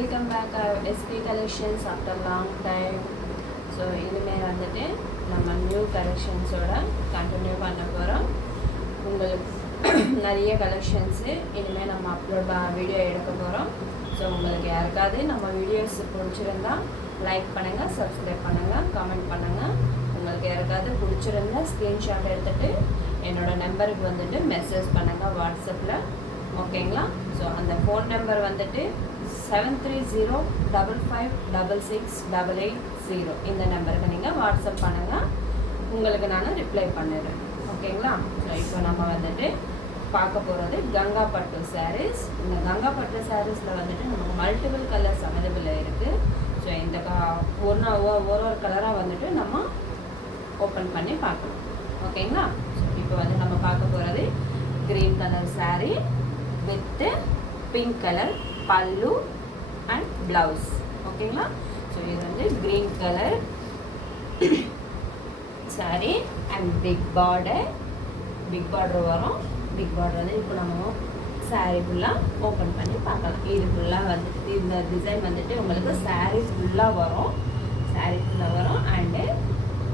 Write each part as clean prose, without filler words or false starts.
Welcome back SP collections after long time. So இனிமேல் வந்துட்டு நம்ம நியூ கலெக்ஷன்ஸோட கண்டினியூ பண்ண போகிறோம். உங்களுக்கு நிறைய கலெக்ஷன்ஸு இனிமேல் நம்ம அப்லோட் வீடியோ எடுக்க போகிறோம். ஸோ உங்களுக்கு யாருக்காவது நம்ம வீடியோஸ் பிடிச்சிருந்தா லைக் பண்ணுங்கள், சப்ஸ்கிரைப் பண்ணுங்கள், கமெண்ட் பண்ணுங்கள். உங்களுக்கு யாருக்காவது பிடிச்சிருந்தா ஸ்க்ரீன்ஷாட் எடுத்துகிட்டு என்னோடய நம்பருக்கு வந்துட்டு மெசேஜ் பண்ணுங்கள் வாட்ஸ்அப்பில். ஓகேங்களா? ஸோ அந்த ஃபோன் நம்பர் வந்துட்டு 7305566880. இந்த நம்பருக்கு நீங்கள் வாட்ஸ்அப் பண்ணுங்கள், உங்களுக்கு நான் ரிப்ளை பண்ணிடுறேன். ஓகேங்களா? ஸோ இப்போ நம்ம வந்துட்டு பார்க்க போகிறது கங்கா பட்டு சாரீஸ். இந்த கங்கா பட்டு சாரீஸில் வந்துட்டு நமக்கு மல்டிபிள் கலர்ஸ் அவைலபிள் இருக்குது. ஸோ இந்த ஒரு கலராக வந்துட்டு நம்ம ஓப்பன் பண்ணி பார்க்கலாம். ஓகேங்களா? ஸோ இப்போ வந்து நம்ம பார்க்க போகிறது green colour sari with pink colour pallu and blouse. ஓகேங்களா? ஸோ இது வந்து green colour sari and big border வரும். பிக் பார்டர் வந்து இப்போ நம்ம சாரீ ஃபுல்லாக ஓப்பன் பண்ணி பார்க்கலாம். இது ஃபுல்லாக வந்துட்டு இந்த டிசைன் வந்துட்டு உங்களுக்கு சாரீ ஃபுல்லாக வரும். அண்டு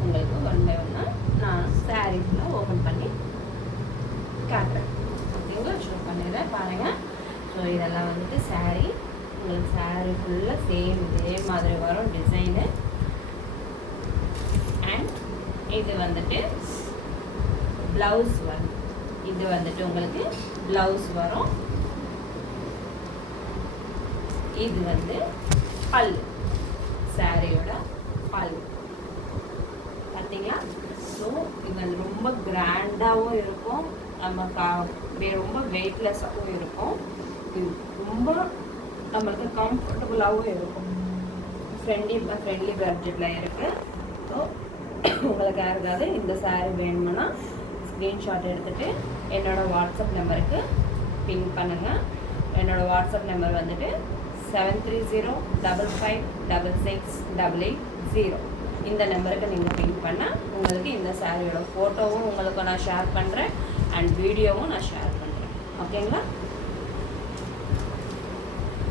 உங்களுக்கு ஒன் பை ஒன்னாக நான் சாரீ ஃபுல்லாக ஓப்பன் பண்ணி காட்டுறேன். ஓகேங்களா? ஷோ பண்ணிடுறேன் பாருங்கள். ஸோ இதெல்லாம் வந்துட்டு சாரீ, உங்களுக்கு சாரீ ஃபுல்லாக சேம் இதே மாதிரி வரும் டிசைனு. அண்ட் இது வந்துட்டு ப்ளவுஸ் வரும். இது வந்துட்டு உங்களுக்கு ப்ளவுஸ் வரும். இது வந்து பல்லு, சாரியோட பல்லு. பார்த்தீங்களா? ஸோ இது ரொம்ப கிராண்டாகவும் இருக்கும், ரொம்ப வெயிட்லெஸ்ஸாகவும் இருக்கும். இது ரொம்ப நம்மளுக்கு கம்ஃபர்டபுளாகவும் இருக்கும். ஃப்ரெண்ட்லி பட்ஜெட்டில் இருக்குது. ஸோ உங்களுக்கு யாருக்காவது இந்த சாரீ வேணும்னா ஸ்க்ரீன்ஷாட் எடுத்துகிட்டு என்னோடய வாட்ஸ்அப் நம்பருக்கு பின் பண்ணுங்கள். என்னோடய வாட்ஸ்அப் நம்பர் வந்துட்டு 7305566880. இந்த நம்பருக்கு நீங்கள் பின் பண்ணால் உங்களுக்கு இந்த சாரியோட ஃபோட்டோவும் உங்களுக்கு நான் ஷேர் பண்ணுறேன் அண்ட் வீடியோவும் நான் ஷேர் பண்ணுறேன். ஓகேங்களா?